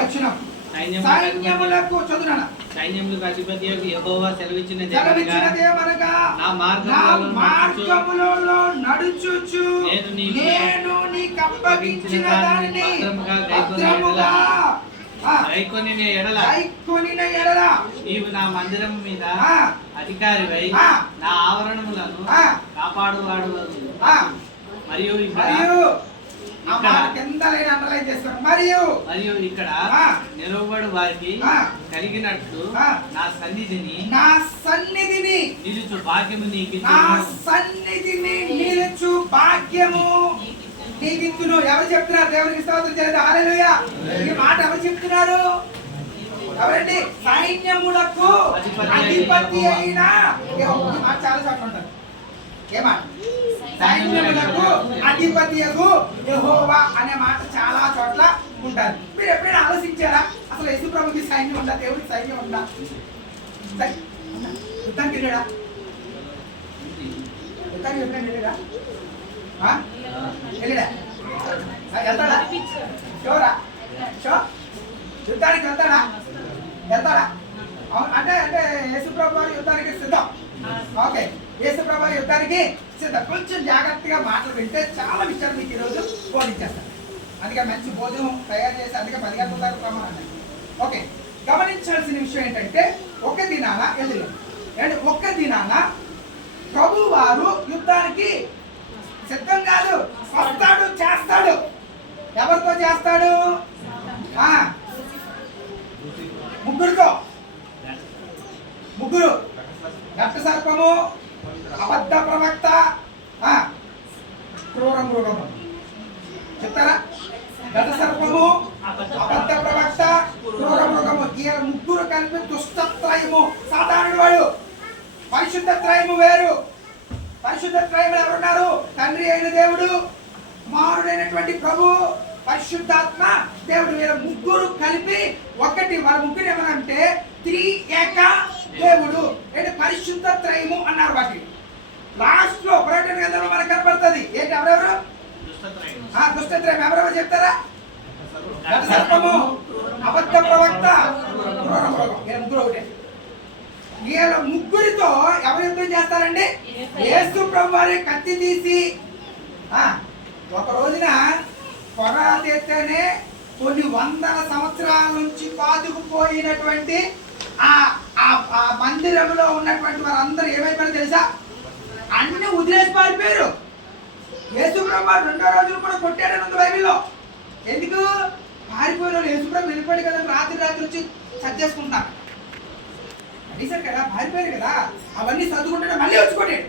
వచనం సైన్యములకు చదువునా సైన్యములకు అధిపతి యెహోవా సెలవిచ్చినదేమనగా నా మార్గములలో నడుచుచు నేను నీకు అప్పగించిన దానిని భద్రముగా గైకొనిన ఎడల నీవు నా మందిరం మీద అధికారివై నా ఆవరణములను కాపాడువాడు మరియు మరియు ఇక్కడ నిలవబడు వారికి కలిగినట్లు నా సన్నిధిని నిలుచు భాగ్యము నిలుచు భాగ్యము నీకిత్తును. ఎవరు చెప్తున్నారు? దేవునికి స్తోత్రం చేయలేదు. హల్లెలూయా. ఈ మాట ఎవరు చెప్తున్నారు? ఎవరండి? సైన్యములకు అధిపతి అయిన మాట చాలా చోట్ల ఉంటారు. ఏ మాట? సైన్యములకు అధిపతియగు యెహోవా అనే మాట చాలా చోట్ల ఉంటారు. మీరు ఎప్పుడైనా ఆలోచించారా అసలు యేసు ప్రభుకి సైన్యం ఉందా? దేవుడికి సైన్యం ఉందా? యుద్ధానికి వెళ్ళాడా? యుద్ధానికి ఎప్పుడైనా వెళ్ళాడా? వెళ్ళాడా? వెళ్తాడా? షోరా? షో యుద్ధానికి వెళ్తాడా? అంటే అంటే యేసు ప్రభు యుద్ధానికి సిద్ధం. ఓకే, యేసు ప్రభు యుద్ధానికి సిద్ధం. కొంచెం జాగ్రత్తగా మాటలు వింటే చాలా విషయాలు మీకు ఈరోజు బోధించేస్తాను. అందుకే మంచి భోజనం తయారు చేసి అందుకే 10 గంటల దాకా ప్రమాణం. ఓకే, గమనించాల్సిన విషయం ఏంటంటే ఒక దినాన ప్రభు వారు యుద్ధానికి సిద్ధం కాదు, వస్తాడు, చేస్తాడు. ఎవరితో చేస్తాడు? ముగ్గురు ఘట సర్పము, అబద్ధ ప్రవక్త, క్రూర మృగము. చెప్తారా? ఘట సర్పము, అబద్ధ ప్రవక్త, క్రూర మృగము. ఈ ముగ్గురు కలిపి దుష్టత్రయము. సాధారణ వాడు పరిశుద్ధ త్రయము వేరు. పరిశుద్ధ త్రయములు ఎవరున్నారు? తండ్రి అయిన దేవుడు, కుమారుడైనటువంటి ప్రభు, పరిశుద్ధాత్మ దేవుడు. వీళ్ళ ముగ్గురు కలిపి ఒకటి. వాళ్ళ ముగ్గురు ఏమనంటే త్రియేక దేవుడు. అంటే పరిశుద్ధ త్రయము అన్నారు. వాటి లాస్ట్ లో ప్రకటన గ్రంథంలో మనకు కనబడుతుంది. ఏంటి? ఎవరెవరు? దుష్టత్రయం. ఎవరెవరు చెప్తారా? ఘట సర్పము, అబద్ధ ప్రవక్త, క్రూర మృగం. వీళ్ళ ముగ్గురు ఒకటే. వీళ్ళ ముగ్గురితో ఎవరు యుద్ధం చేస్తారండి? యేసు ప్రభు వారి కత్తి తీసి ఒక రోజున పొరాతెత్తేనే కొన్ని వందల సంవత్సరాల నుంచి పాతుకుపోయినటువంటి ఆ మందిరంలో ఉన్నటువంటి వారందరూ ఏమైపోయారో తెలుసా? అన్ని వదిలేసి పారిపోయారు. యేసు ప్రభు రెండో రోజులు కూడా కొట్టాడని ఉంది బైబిల్లో. ఎందుకు? పారిపోయిన వాళ్ళు యేసు ప్రభు వెళ్ళిపోయాడు కదా, రాత్రి వచ్చి సర్దేసుకుంటున్నారు. అడిసారు కదా, పారిపోయారు కదా, అవన్నీ సర్దుకుంటాడు. మళ్ళీ వచ్చి కొట్టాడు,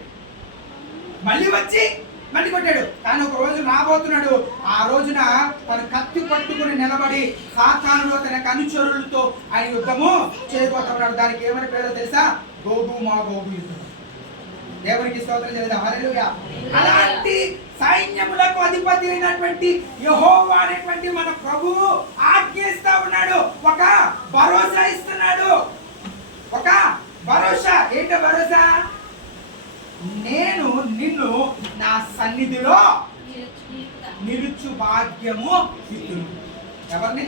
మళ్ళీ కొట్టాడు. కానీ ఒక రోజు రాబోతున్నాడు. ఆ రోజున తన కత్తి పట్టుకుని నిలబడి సాతానులో తన అనుచరులతో ఆయన యుద్ధము చేయబోతున్నాడు. దానికి ఏమని పేరో తెలుసా? గోగు మాగోగు యుద్ధం. దేవునికి స్తోత్రం చేద్దాం. హల్లెలూయా. అలాంటి సైన్యములకు అధిపతి అయినటువంటి యెహోవా అనేటువంటి మన ప్రభువు ఆజ్ఞిస్తా ఉన్నాడు. ఒక భరోసా ఇస్తున్నాడు. ఒక భరోసా. ఏంటో భరోసా? నేను నిన్ను నా సన్నిధిలో నిలుచు భాగ్యము ఇస్తును. ఎవరిని?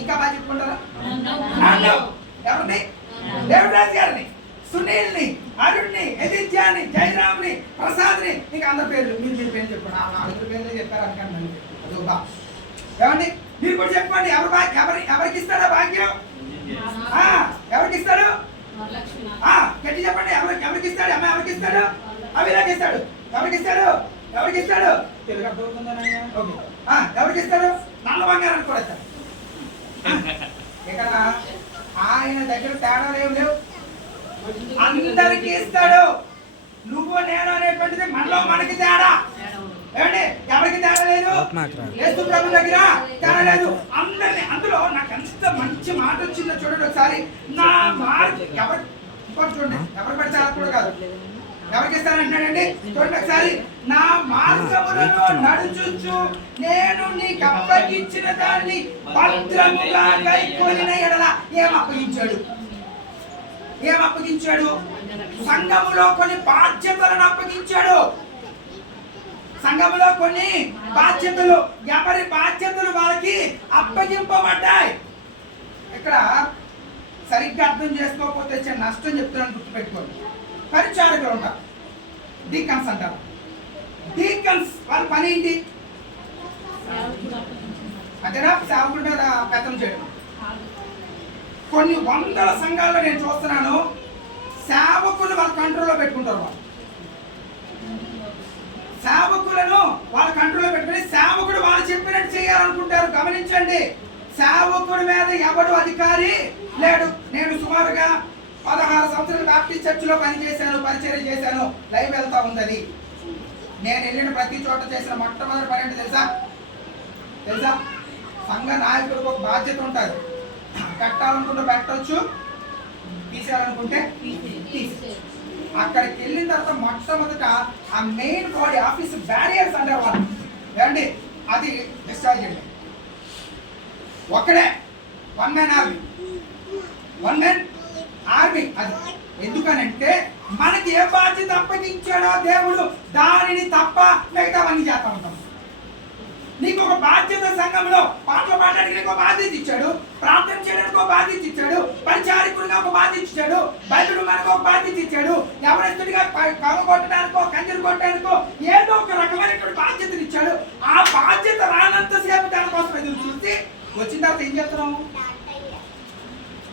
ఇంకా బాగా చెప్పుకుంటారా? ఎవరిని? దేవరాజు గారిని, సునీల్ని, అరుణ్ని, ఎదిత్యాని, జయరామ్ని, ప్రసాద్ని, ఇంకా అందరి పేర్లు మీరు పేర్లు చెప్పండి. అందరి పేర్లు చెప్పారు అనుకోండి. అదొక ఏమండి? మీరు కూడా చెప్పండి. ఎవరికి ఇస్తాడా భాగ్యం? ఎవరికి ఇస్తాడు? గట్టి చెప్పండి. ఎవరికి ఇస్తాడు? అమ్మ ఎవరికి ఇస్తాడు? అవిలాకి ఇస్తాడు. ఎవరికి ఇస్తాడు? తెలుగు అర్థమవుతుందా? ఎవరికి ఇస్తాడు? నల్ల బంగారానికి కూడా ఇస్తాడు. ఇక్కడ ఆయన దగ్గర తేడాలు ఏం లేవు, అందరికి ఇస్తాడు. నువ్వు నేను అనేటువంటిది మనలో మనకి తేడా. ఏమండి? ఎవరికి తేడా లేదు. యేసు ప్రభు దగ్గర తేడా లేదు. అందరిని. అందులో నాకు ఎంత మంచి మాట వచ్చిందో చూడండి ఒకసారి. నా ఎవరు చూడండి, ఎవరు పెడితే కూడా కాదు, ఎవరికి ఇస్తానంటున్నాడండి? చూడండి ఒకసారి. నా మార్గములలో నడుచుచు నేను నీకు అప్పగించిన దాన్ని భద్రముగా కైకొనిన ఎడల. ఏం అప్పగించాడు? సంఘములో కొన్ని బాధ్యతలను అప్పగించాడు. సంఘములో కొన్ని బాధ్యతలు, ఎవరి బాధ్యతలు వాళ్ళకి అప్పగింపబడ్డాయి. ఇక్కడ సరిగ్గా అర్థం చేసుకోకపోతే వచ్చే నష్టం చెప్తున్నాను, గుర్తుపెట్టుకోండి. పరిచారకులు ఉంటారు, డీకన్స్ అంటారు. డీకన్స్ వాళ్ళ పని ఏంటి? అదేనా సేవకుడి మీద పెత్తనం చేయడం. కొన్ని వందల సంఘాల్లో నేను చూస్తున్నాను, సేవకులు వాళ్ళ కంట్రోల్లో పెట్టుకుంటారు. వాళ్ళు సేవకులను వాళ్ళ కంట్రోల్లో పెట్టుకుని సేవకుడు వాళ్ళు చెప్పినట్టు చేయాలనుకుంటారు. గమనించండి, సేవకుడి మీద ఎవడు అధికారి లేడు. నేను సుమారుగా 16 సంవత్సరాలు బాప్టిస్ట్ చర్చిలో పనిచేశాను, పరిచర్య చేశాను. లైవ్ వెళ్తా ఉందని నేను వెళ్ళిన ప్రతి చోట చేసిన మొట్టమొదటి పని ఏంటి తెలుసా? సంఘ నాయకుడికి ఒక బాధ్యత ఉంటుంది. పెట్టాలనుకుంటే పెట్టవచ్చు, తీసేయాలనుకుంటే తీసేయచ్చు. అక్కడికి వెళ్ళిన తర్వాత మొట్టమొదట ఆ మెయిన్ బాడీ ఆఫీస్ బ్యారియర్స్ అంటారు వాళ్ళు, ఏమండి, అది డిశ్చార్జ్ చేయండి. ఒకడే వన్ మ్యాన్ ఆర్మీ. అది ఎందుకనంటే మనకి ఏ బాధ్యత అప్పగించాడో దేవుడు దానిని తప్ప మిగతావన్నీ చేస్తా ఉంటాం. నీకు ఒక బాధ్యత, సంఘంలో పాటలు పాడడానికి నీకు ఒక బాధ్యత ఇచ్చాడు, ప్రార్థన చేయడానికి ఒక బాధ్యత ఇచ్చాడు, పరిచారకుడిగా ఒక బాధ్యత ఇచ్చాడు, బైబిల్ మనకు ఒక బాధ్యత ఇచ్చాడు, ఎవరెస్తుడిగా కవ కొట్టడానికో కంజరు కొట్టడానికో ఏదో ఒక రకమైనటువంటి బాధ్యతలు ఇచ్చాడు. ఆ బాధ్యత రానంతసేపు దానికోసం ఎదురు చూసి వచ్చిన తర్వాత ఏం చేస్తున్నాము?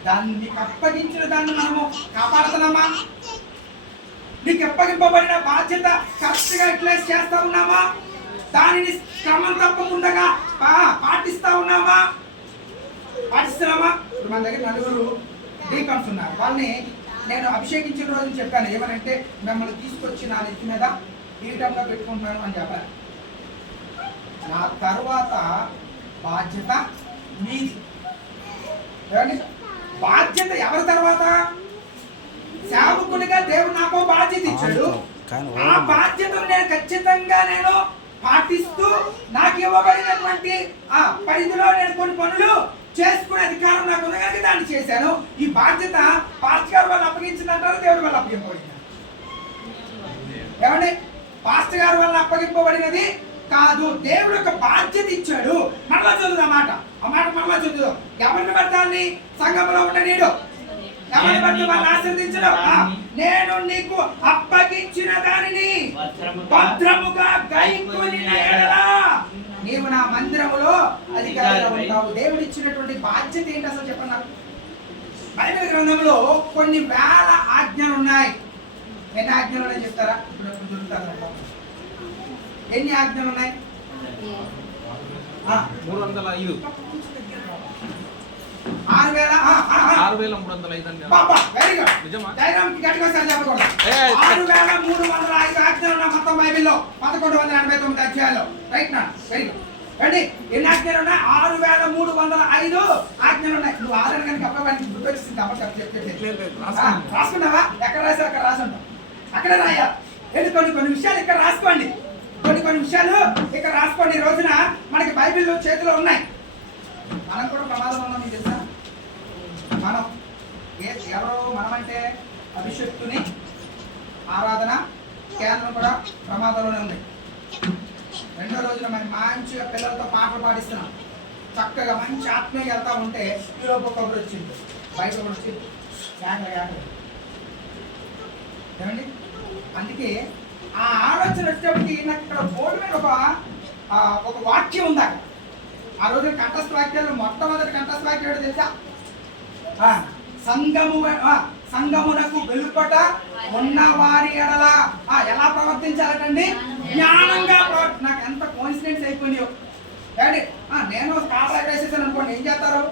దాన్ని అప్పగించిన దాన్ని మనము కాపాడుతున్నామా? నీకు అప్పగింపబడిన బాధ్యత కరెక్ట్గా యూటిలైజ్ చేస్తా ఉన్నామా? దానిని క్రమం తప్పకుండా పాటిస్తా ఉన్నామా? పాటిస్తున్నామా? మన దగ్గర 4 డీకాన్స్ ఉన్నారు. వాళ్ళని నేను అభిషేకించిన రోజు చెప్పాను, ఏమనంటే మిమ్మల్ని తీసుకొచ్చి నా నెత్తి మీద పీఠంగా పెట్టుకుంటున్నాను అని చెప్పాను. నా తరువాత బాధ్యత మీది. బాధ్యత ఎవరి తర్వాత? సేవకునిగా దేవుడు నాకు బాధ్యత ఇచ్చాడు. ఆ బాధ్యతను నేను ఖచ్చితంగా పాటిస్తూ నాకు ఇవ్వబడినటువంటి ఆ పరిధిలో నేను కొన్ని పనులు చేసుకునే అధికారం నాకు ఉంది కనుక దాన్ని చేశాను. ఈ బాధ్యత పాస్టర్ గారు వాళ్ళు అప్పగించినంటారు, దేవుడు వాళ్ళు అప్పగింపబడినారు. ఏమండి, పాస్టర్ గారు వాళ్ళు అప్పగింపబడినది కాదు, దేవుడు ఒక బాధ్యత ఇచ్చాడు. మరలా చదువు ఆ మాట మరలా చదువు. ఎవరిని పడతాన్ని సంఘంలో ఉన్న నీడు ఎవరిని పడితే వాళ్ళని ఆశీర్వదించడం. నేను నీకు అప్పగించిన దానిని భద్రముగా గైకొనిన యెడల నీవు నా మందిరములో అధికారిగా ఉంటావు. దేవుడు ఇచ్చినటువంటి బాధ్యత ఏంటి అసలు చెప్పండి నాకు. బైబిల్ గ్రంథంలో కొన్ని వేల ఆజ్ఞలు ఉన్నాయి. ఎన్ని ఆజ్ఞలు ఉన్నాయి చెప్తారా? ఇప్పుడు దొరుకుతారు. ఎన్ని ఆజ్ఞలు ఉన్నాయి? 305. 6305 బాబా, వెరీ గుడ్. నిజమా? డైనామిక్ గట్టిగా ఒకసారి చెప్పకూడదు. 6305 ఆజ్ఞలు ఉన్నాయి మొత్తం బైబిల్లో, 1189 అధ్యాయాల్లో. రైట్ నా? Very good. రండి, ఎన్ని ఆజ్ఞలు ఉన్నాయి? 6305 ఆజ్ఞలు ఉన్నాయి. నువ్వు ఆధార్ కనుక అప్పవానికి గుర్తొచ్చింది రాసుకున్నావా? ఎక్కడ రాసావు? అక్కడ రాసి ఉంటావు, అక్కడే రాయా. కొన్ని విషయాలు ఇక్కడ రాసుకోండి, కొన్ని విషయాలు ఇక్కడ రాసుకోండి. ఈ రోజున మనకి బైబిల్లో చేతిలో ఉన్నాయి. మనం కూడా ప్రమాదం ఉన్నాం, మీకు తెలుసా? మనం ఎవరో మనమంటే అభిషక్తుని ఆరాధన కేంద్రం కూడా ప్రమాదంలోనే ఉంది. 2వ రోజున మనం మంచిగా పిల్లలతో పాటలు పాడిస్తున్నాం, చక్కగా మంచి ఆత్మీయ వెళ్తా ఉంటే ఈలోపు ఒకరు వచ్చింది, బయట ఒకటి వచ్చింది, ఏమండి. అందుకే ఆ ఆలోచన వచ్చేటప్పటికి నాకు ఇక్కడ బోర్డు మీద ఒక వాక్యం ఉంది. ఆ రోజు కంఠస్థ వాక్యాలు మొట్టమొదటి కంఠస్థ వాక్యం తెలుసా? సంఘమునకు వెలుపట ఉన్న వారి ఎడల ఎలా ప్రవర్తించాలటండి? జ్ఞానంగా నాకు ఎంత కోఇన్సిడెంట్స్ అయిపోయినాయో. డాడీ నేను కాపలా వేసేసాను అనుకోండి, ఏం చేస్తారు?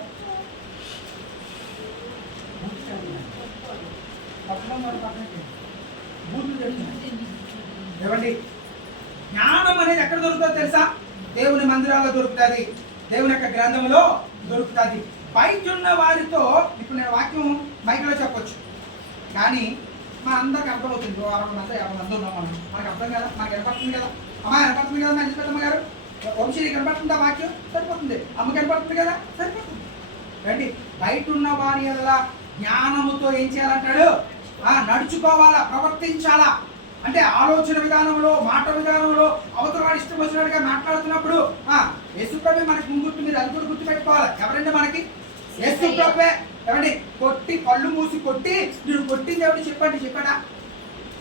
ఏమండి, జ్ఞానం అనేది ఎక్కడ దొరుకుతుందో తెలుసా? దేవుని మందిరాల్లో దొరుకుతుంది, దేవుని యొక్క గ్రంథంలో దొరుకుతుంది. బయట ఉన్న వారితో ఇప్పుడు నేను వాక్యం మైక్లో చెప్పొచ్చు, కానీ మా అందరికి అర్థమవుతుంది. 60 మంది 50 మంది ఉన్నాం మనం, మనకు అర్థం కదా, మనకు వినపడుతుంది కదా. అమ్మ వినపడుతుంది కదా, మా పెద్దమ్మ గారు వంశీ కనపడుతుందా? వాక్యం సరిపోతుంది. అమ్మ కనపడుతుంది కదా, సరిపోతుంది. రండి, బయట ఉన్న వారి వల్ల జ్ఞానముతో ఏం చేయాలంటాడు? నడుచుకోవాలా, ప్రవర్తించాలా. అంటే ఆలోచన విధానంలో, మాట విధానంలో అవతల వాడు ఇష్టం వచ్చినట్టుగా మాట్లాడుతున్నప్పుడు యేసుప్రభే మనకి ముంగుట్టు, మీరు అది కూడా గుర్తుపెట్టుకోవాలి. ఎవరంటే మనకి యేసుప్రభే. ఏమండి కొట్టి, కళ్ళు మూసి కొట్టి, మీరు కొట్టింది ఎవరు చెప్పాడా?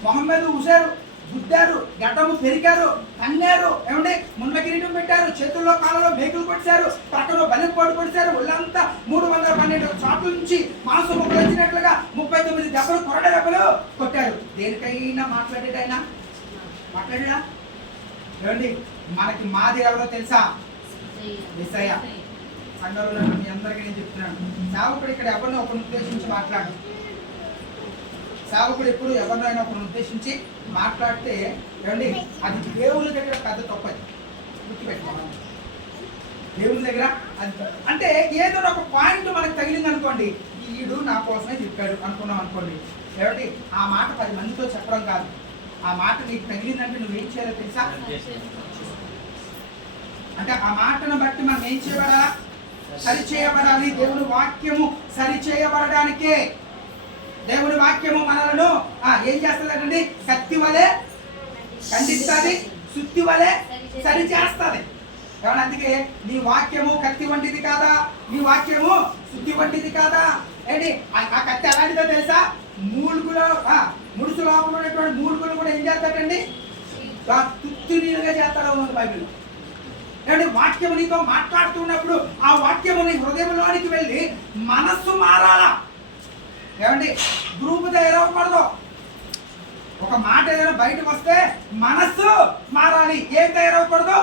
మొహమ్మద్ హుసేరు గుద్దారు, గడ్డము పెరిగారు, తన్నారు, ఏమండి మున్న కిరీటం పెట్టారు, చేతుల్లో కాళ్ళలో మేకులు కొట్టారు, పక్కన బలిపాటు కొట్టారు, ఒళ్ళంతా 312 చోట్ల నుంచి మాంసం ముక్కలు వచ్చినట్లుగా 39 దెబ్బలు, కొరడ దెబ్బలు కొట్టారు. దేనికైనా మాట్లాడా? ఏమండి మనకి మాది ఎవరో తెలుసా? యేసయ్య. సంఘంలో మీ అందరికీ నేను చెప్తున్నాను, సేవకుడు ఇక్కడ ఎవరినో ఒకరిని ఉద్దేశించి మాట్లాడు. సేవకుడు ఎప్పుడు ఎవరినైనా ఒకరిని ఉద్దేశించి మాట్లాడితే ఏమండి అది దేవుని దగ్గర పెద్ద తప్పది, గుర్తుపెట్టుకోవాలి. దేవుని దగ్గర అది అంటే ఏదో ఒక పాయింట్ మనకు తగిలింది అనుకోండి, ఈడు నా కోసమే చెప్పాడు అనుకున్నాం అనుకోండి, ఏమండి ఆ మాట 10 మందితో చెప్పడం కాదు, ఆ మాట నీకు తగిలిందంటే నువ్వేం చేయాలో తెలుసా? అంటే ఆ మాటను బట్టి మనం ఏం చేయబడాలా? సరిచేయబడాలి. దేవుని వాక్యము సరిచేయబడడానికే. దేవుని వాక్యము మనలను ఏం చేస్తుందండి? కత్తి వలె ఖండిస్తుంది, సుత్తి వలె సరి చేస్తుంది. కాబట్టి అందుకే నీ వాక్యము కత్తి వంటిది కాదా? నీ వాక్యము సుత్తి వంటిది కాదా? ఏంటి ఆ కత్తి ఎలాంటిదో తెలుసా? మూలుగులో ముడుసు లోపల ఉన్నటువంటి మూలుగులు కూడా ఏం చేస్తాడండి? తుత్తి నీరుగా చేస్తాడు ఉంది బైబిల్లో. ఏమంటే వాక్యము నీతో మాట్లాడుతున్నప్పుడు ఆ వాక్యము నీ హృదయంలోనికి వెళ్ళి మనస్సు మారాలా. ఏమండి గ్రూపు తయారవ్వకూడదు. ఒక మాట ఏదైనా బయటకు వస్తే మనస్సు మారాలి. ఏం తయారవ్వకూడదు?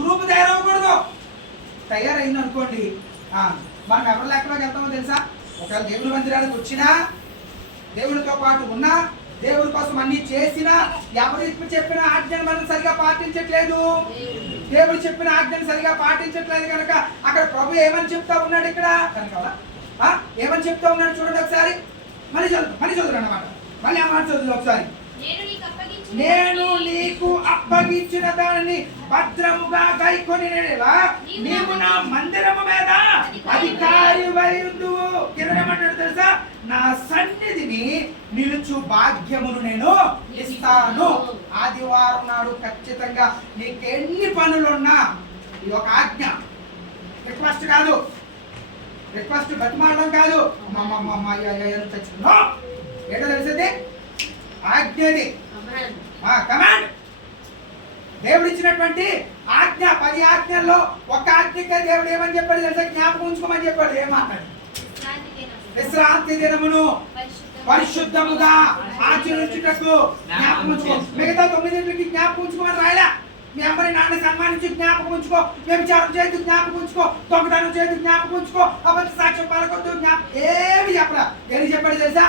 గ్రూపు తయారవ్వకూడదు. తయారైంది అనుకోండి మనం ఎవరి లెక్కలోకి వెళ్తామో తెలుసా? ఒకవేళ దేవుని మందిరానికి వచ్చినా, దేవునితో పాటు ఉన్నా, దేవుని కోసం అన్ని చేసినా, ఎవరు చెప్పిన ఆజ్ఞను మనం సరిగా పాటించట్లేదు, దేవుడు చెప్పిన ఆజ్ఞను సరిగా పాటించట్లేదు కనుక అక్కడ ప్రభు ఏమని చెప్తా ఉన్నాడు? ఇక్కడ కనుక ఏమని చెప్తా ఉన్నాడు చూడండి ఒకసారి. మళ్ళీ చదువు అన్నమాట. మళ్ళీ ఆ మాట చదువు ఒకసారి. నేను నీకు అప్పగించిన దానిని భద్రముగా గైకొని నీవు నా మందిరము మీద అధికారివై ఉండువు. కిరణమంటాడు తెలుసా? నా సన్నిధిని నిలుచు భాగ్యమును నేను ఇస్తాను. ఆదివారం నాడు ఖచ్చితంగా నీకెన్ని పనులున్నా, ఇది ఒక ఆజ్ఞ, రిక్వెస్ట్ కాదు. రిక్వెస్ట్ బతిమాడడం కాదు. చచ్చుకున్నా ఏంటో తెలిసింది? ఆజ్ఞది, కమాండ్. దేవుడు ఇచ్చినటువంటి ఆజ్ఞ. 10 ఆజ్ఞల్లో ఒక ఆజ్ఞకే దేవుడు ఏమని చెప్పాడు తెలుసా? జ్ఞాపకం ఉంచుకోమని చెప్పాడు. ఏం మాట్లాడు? విశ్రాంతి దినమును పరిశుద్ధముగా ఆచరించుటకు జ్ఞాపకం ఉంచుకో. మిగతా 9 జ్ఞాపకం ఉంచుకోమని రాయలా. మీ అమ్మని నాన్న సన్మానించి జ్ఞాపకం ఉంచుకో, వ్యభిచారం చేయొద్దు జ్ఞాపకం ఉంచుకో, దొంగతనం చేయొద్దు జ్ఞాపకం ఉంచుకో, అబద్ధ సాక్ష్యం పలకొద్దు ఏమి చెప్పరా. ఏమి చెప్పాడు తెలుసా?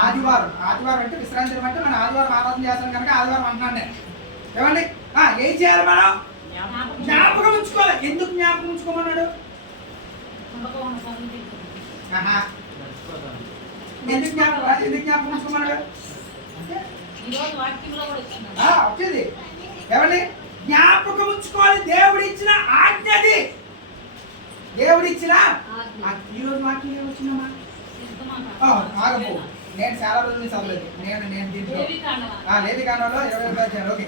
ఆదివారం అంటే విశ్రాంతి అంటే మనం ఆదివారం ఆరాధన చేస్తాం కనుక ఆదివారం అంటున్నాను నేను. ఏమండి ఏం చేయాలి? మనం జ్ఞాపకం ఉంచుకోవాలి. ఎందుకు జ్ఞాపకం ఉంచుకోమన్నాడు? ఎందుకు జ్ఞాపకం ఉంచుకోమన్నాడు? వచ్చేది ఏమండి జ్ఞాపకం ఉంచుకోవాలి. దేవుడు ఇచ్చిన ఆజ్ఞది. దేవుడు ఇచ్చిన ఈరోజు వాక్యం ఏమొచ్చిందమ్మా? ఆగపో. నేను చాలా రోజులు చదవలేదు. నేను దీంట్లో లేవికాండంలో 21వ అధ్యాయం. ఓకే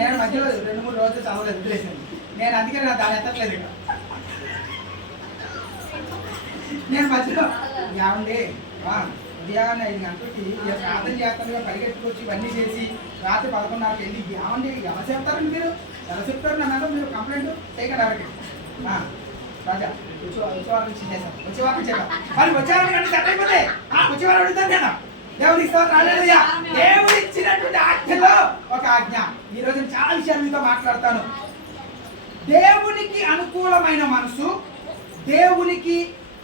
నేను మధ్యలో 2-3 రోజులు చదవలేదు, వదిలేసాను. నేను అందుకే దాన్ని ఎత్తట్లేదు. ఇక నేను మధ్యలో ఏమండి ఉదయాన్నే 5 గంటలకి ప్రార్థన చేస్తానుగా పరిగెట్టుకొచ్చి ఇవన్నీ చేసి రాత్రి 11:30కి వెళ్ళి ఏమండి ఎలా చెప్తారండి మీరు? ఎలా చెప్తారు? నన్ను మీరు కంప్లైంట్ చేయకండి ఎవరికి. రాజా వచ్చేవారం చేశాను, వచ్చేవారం చెప్పాను. వాళ్ళు వచ్చేవారం కంటే సెట్ అయిపోతే వచ్చేవారం అడుగుతాను నేను. దేవుడు ఇస్తాను రాలేదు. దేవుడు ఇచ్చినటువంటి ఆజ్ఞలో ఒక ఆజ్ఞ. ఈ రోజు చాలా విషయాలు మీతో మాట్లాడతాను. దేవునికి అనుకూలమైన మనసు, దేవునికి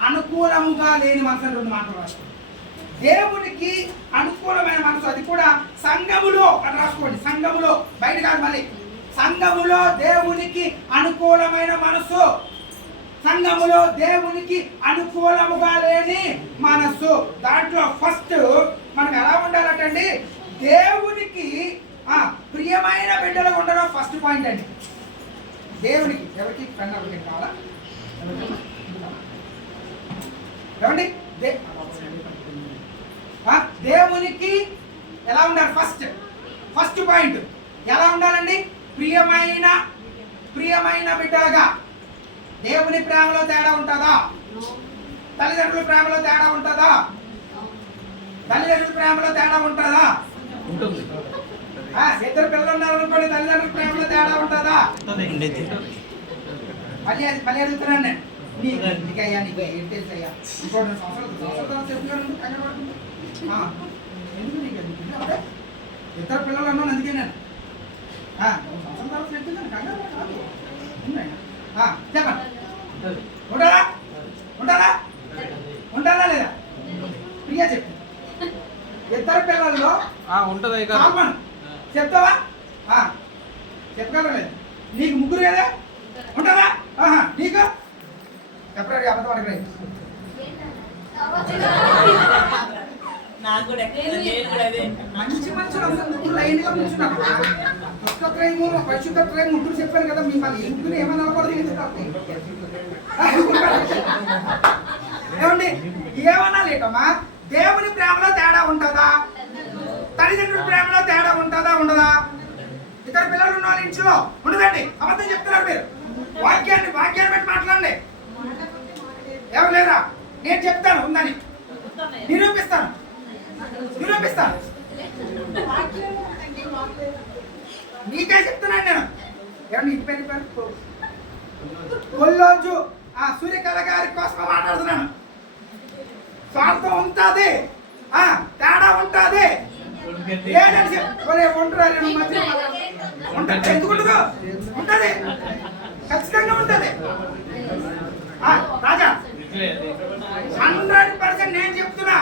అనుకూలముగా లేని మనసు అని 2 మాటలు రాసుకోండి. దేవునికి అనుకూలమైన మనసు, అది కూడా సంఘములో అని రాసుకోండి. సంఘములో, బయట కాదు మళ్ళీ. సంఘములో దేవునికి అనుకూలమైన మనసు, సంఘములో దేవునికి అనుకూలముగా లేని మనసు. దాంట్లో ఫస్ట్ మనం ఎలా ఉండాలంటండి? దేవునికి ప్రియమైన బిడ్డలు ఉండడం ఫస్ట్ పాయింట్ అండి. దేవునికి ఎవరికి కన్నా కావాలా? ఏమండి దేవునికి ఎలా ఉండాలి? ఫస్ట్ పాయింట్ ఎలా ఉండాలండి? ప్రియమైన బిడ్డగా. దేవుని ప్రేమలో తేడా ఉంటుందా? తల్లిదండ్రుల ప్రేమలో తేడా ఉంటుందా? తల్లిదండ్రుల ప్రేమలో తేడా ఉంటుందా? ఇద్దరు పిల్లలు ఉన్నారు అనుకోండి, తల్లిదండ్రుల ప్రేమలో తేడా ఉంటుందా? మళ్ళీ అడుగుతున్నాను నేను. నీకయ్యా నీకు ఏం తెలుసయ్యా? ఇంకోటి సంవత్సరాలు చెప్తున్నాను. ఎందుకు నీకు అంటే ఇద్దరు పిల్లలు అన్నాను, అందుకే నేను సంవత్సరాలు చెప్తున్నాను. కంగారు కాదు. చెప్పండి. ఉంటారా లేదా? ప్రియా చెప్పు. ఇద్దరు పిల్లల్లో ఉంటది చెప్తావా? చెప్పగలరా లేదా? నీకు ముగ్గురు కదా ఉంటారా? నీకు చెప్పరా? అబద్ధం అడగలేదు. మంచి మనుషులు లైన్గా కూర్చున్నారు. దుష్టత్రయము పరిశుద్ధత్రయం ముగ్గురు చెప్పాను కదా. మిమ్మల్ని ముగ్గురు ఏమన్నా అనకూడదు. ఏమండి ఏమన్నా లేకమ్మా? దేవుని ప్రేమలో తేడా ఉంటుందా? తల్లిదండ్రుల ప్రేమలో తేడా ఉంటుందా? ఉండదా? ఇద్దరు పిల్లలు ఉన్న వాళ్ళ ఇంట్లో ఉండదండి. అబద్ధం చెప్తున్నారు మీరు. వాక్యాన్ని బట్టి మాట్లాడండి. ఎవరు లేరా? నేను చెప్తాను ఉందని. నిరూపిస్తాను. నీకే చెప్తున్నాను నేను. ఏమన్నా ఇంటి పేరు కొల్లోజు సూర్యకళ గారి కోసం మాట్లాడుతున్నాను. స్వార్థం ఉంటుంది, తేడా ఉంటుంది. ఎందుకుంటుందో ఉంటుంది, ఖచ్చితంగా ఉంటుంది. రాజా 100% నేను చెప్తున్నా.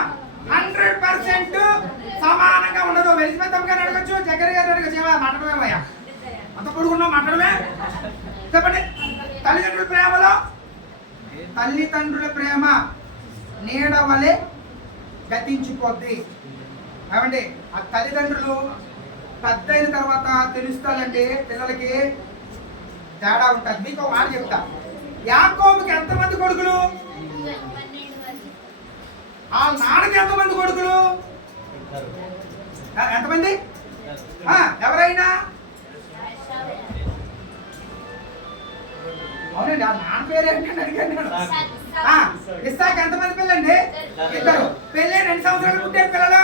100% సమానంగా ఉండదు. వెలిసిపెత్తమ్మ గారిని అడగచ్చు, జగ్గరి గారిని అడగచ్చు. మాట్లాడమేమయ్యా? అంత పొడుగున్నావు మాట్లాడమే. చెప్పండి. తల్లిదండ్రుల ప్రేమ నీడ వలె గతించిపోద్ది. ఏమండి ఆ తల్లిదండ్రులు పెద్ద అయిన తర్వాత తెలుస్తానంటే పిల్లలకి తేడా ఉంటుంది. మీకు మాట చెప్తా. యాకోబుకి ఎంతమంది కొడుకులు? ఆ నాన్నకి ఎంతమంది కొడుకులు? ఎంతమంది? ఎవరైనా అవునండి. ఆ నాన్న పేరు ఏంటంటే అడిగాను నేను. ఇస్సాకు ఎంతమంది పిల్లండి? ఇద్దరు. పెళ్ళి 2 సంవత్సరాలు పుట్టారు పిల్లలు.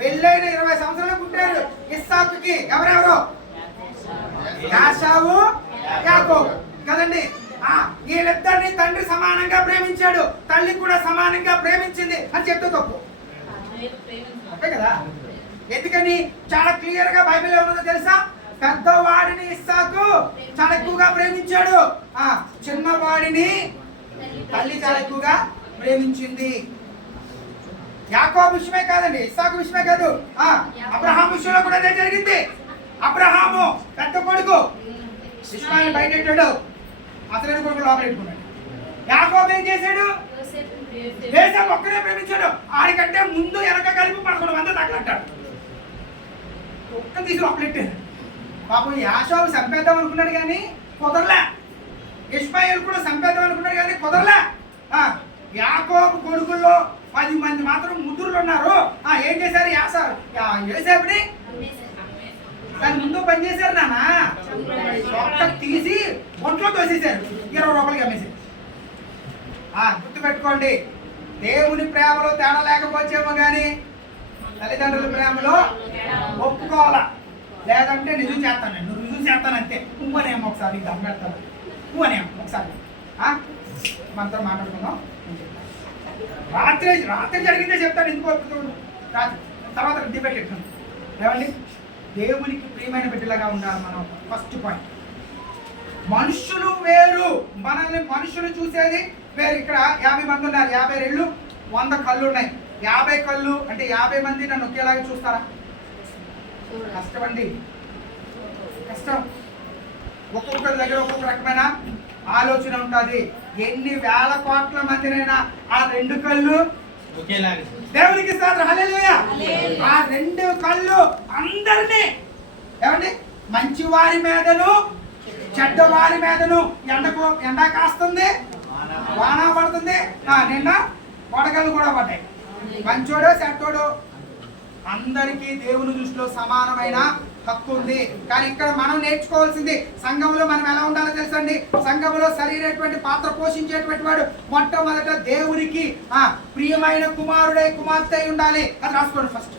పెళ్ళైన 20 సంవత్సరాలు పుట్టారు ఇస్సాకుకి. ఎవరెవరు? యాషావు, యాకోబు కదండి. వీళ్ళిద్దరిని తండ్రి సమానంగా ప్రేమించాడు, తల్లి కూడా సమానంగా ప్రేమించింది అని చెప్తే తప్పు అంతే కదా? ఎందుకని చాలా క్లియర్ గా బైబిల్ ఏమన్నదో తెలుసా? పెద్దవాడిని ఇస్సాకు చాలా ఎక్కువగా ప్రేమించాడు, చిన్నవాడిని తల్లి చాలా ఎక్కువగా ప్రేమించింది. యాకోబు విషయమే కాదండి, ఇస్సాకు విషయమే కాదు, అబ్రహాం విషయంలో కూడా అదే జరిగింది. అబ్రహాము పెద్ద కొడుకు ఇష్మాయిల్ బయటెట్టాడు, అసలు కొడుకు లోపల పెట్టుకున్నాడు. యాకోబు ఏం చేశాడు? దేశం ఒక్కడే ప్రేమించాడు. ఆడికంటే ముందు వెనక కలిపి 11 మంది తగ్గలంటాడు. ఒక్క తీసి లోపలెట్టాడు. పాపం యాషోబు చంపేద్దాం అనుకున్నాడు కానీ కుదరలే. ఇష్మాయిల్ కూడా చంపేద్దాం అనుకున్నాడు కానీ కుదరలే. యాకోబు కొడుకుల్లో 10 మంది మాత్రం ముద్దులు ఉన్నారు. ఏం చేశారు? యోసేపుని దాని ముందు పని చేశారు నాన్న. ఒక్క తీసి ఒంట్లో తోసేశారు, 20 రూపాయలకి అమ్మేశారు. గుర్తుపెట్టుకోండి, దేవుని ప్రేమలో తేడా లేకపోవచ్చేమో కానీ తల్లిదండ్రుల ప్రేమలో ఒప్పుకోవాలా. లేదంటే నిజం చేస్తాను, నువ్వు రుజువు చేస్తాను అంతే. నువ్వనేమో ఒకసారి దమ్ పెడతాను, నువ్వనేమో ఒకసారి మనతో మాట్లాడుకుందాం. రాత్రి జరిగిందే చెప్తాను, ఎందుకు రాత్రి తర్వాత డిబేట్ చెప్తాను. ఏమండి, దేవునికి ప్రియమైన బిడ్డలుగా ఉండాలి మనం. ఫస్ట్ పాయింట్, మనుషులు వేరు, మనల్ని మనుషులు చూసేది వేరు. ఇక్కడ 50 మంది ఉన్నారు, 50 రెళ్ళు 100 కళ్ళు ఉన్నాయి. 50 కళ్ళు అంటే 50 మంది నన్ను ఒకేలాగా చూస్తారా? కష్టమండి, కష్టం. ఒక్కొక్కరి దగ్గర ఒక్కొక్క రకమైన ఆలోచన ఉంటుంది. ఎన్ని వేల కోట్ల మందినైనా ఆ 2 కళ్ళు దేవునికి స్తోత్రం, హల్లెలూయా. ఆ 2 కళ్ళు అందరినీ ఏమండి మంచి వారి మీదను చెడ్డ వారి మీదను ఎండ కాస్తుంది, వాన పడుతుంది, నిన్న వడగళ్ళు కూడా పడ్డాయి. మంచోడో చెడ్డోడో అందరికీ దేవుని దృష్టిలో సమానమైన హక్కు ఉంది. కానీ ఇక్కడ మనం నేర్చుకోవాల్సింది, సంఘంలో మనం ఎలా ఉండాలో తెలుసండి. సంఘంలో సరైనటువంటి పాత్ర పోషించేటువంటి వాడు మొట్టమొదట దేవునికి ప్రియమైన కుమారుడే కుమార్తె అయి ఉండాలి. అది రాసుకోండి. ఫస్ట్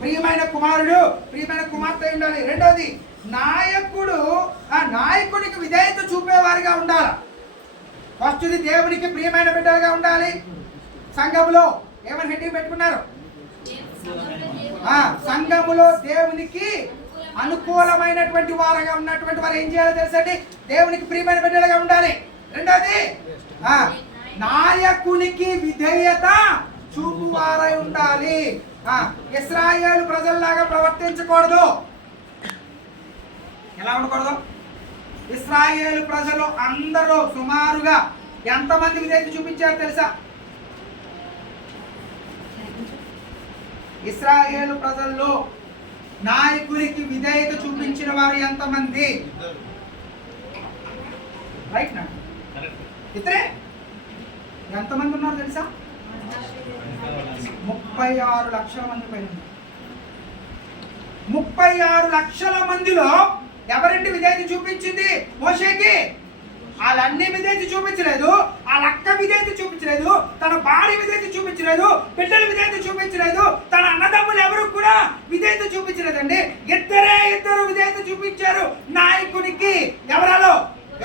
ప్రియమైన కుమారుడు ప్రియమైన కుమార్తె అయి ఉండాలి. రెండోది నాయకుడు నాయకునికి విధేయత చూపేవారిగా ఉండాలి. ఫస్ట్ది దేవునికి ప్రియమైన బిడ్డలుగా ఉండాలి. సంఘములో ఏమని హెడ్డింగ్ పెట్టుకున్నారు? సంఘములో దేవునికి అనుకూలమైనటువంటి వారుగా ఉన్నటువంటి వారు ఏం చేయాలో తెలుసండి, దేవునికి ప్రియమైన బిడ్డలుగా ఉండాలి. రెండోది నాయకునికి విధేయత చూపువారై ఉండాలి. ఇశ్రాయేలు ప్రజల్లాగా ప్రవర్తించకూడదు. ఎలా ఉండకూడదు? ఇశ్రాయేలు ప్రజలు అందరూ సుమారుగా ఎంతమంది విధేయత చూపించారు తెలుసా? ఇశ్రాయేలు ప్రజల్లో నాయకునికి విధేయత చూపించిన వారు ఎంతమంది? రైట్ నా ఇతరే ఎంతమంది ఉన్నారు తెలుసా? 36 లక్షల మంది పైన. 36 లక్షల మందిలో ఎవరండి విధేయత చూపించింది మోషేకి? వాళ్ళన్నీ విధేయత చూపించలేదు. వాళ్ళ అక్క విధేయత చూపించలేదు, తన భార్య విధేయత చూపించలేదు, బిడ్డలు విధేయత చూపించలేదు, తన అన్నదమ్ములు ఎవరు కూడా విధేయత చూపించలేదండి. ఇద్దరు విధేయత చూపించారు నాయకునికి. ఎవరాలో?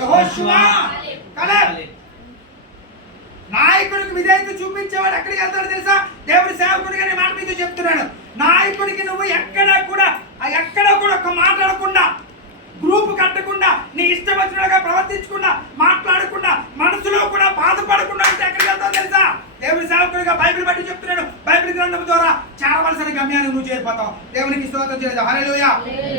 యెహోషువ, కాలేబ్. నాయకునికి విధేయత చూపించేవాడు ఎక్కడికి వెళ్తాడు తెలుసా? దేవుడి సేవకుడిగా నేను మాట మీద చెప్తున్నాను. నాయకుడికి నువ్వు ఎక్కడా కూడా ఒక మాట్లాడకుండా, గ్రూప్ కట్టకుండా, నీ ఇష్టం వచ్చినట్టుగా ప్రవర్తించకుండా, మాట్లాడకుండా, మనసులో కూడా బాధపడకుండా అంటే ఎక్కడికి వెళ్తావు తెలుసా? దేవుని సేవకుడిగా బైబిల్ బట్టి చెప్తున్నాను. బైబిల్ గ్రంథం ద్వారా చేరవలసిన గమ్యాన్ని నువ్వు చేరిపోతావు. దేవునికి స్తోత్రం చేయలేదు. హల్లెలూయా.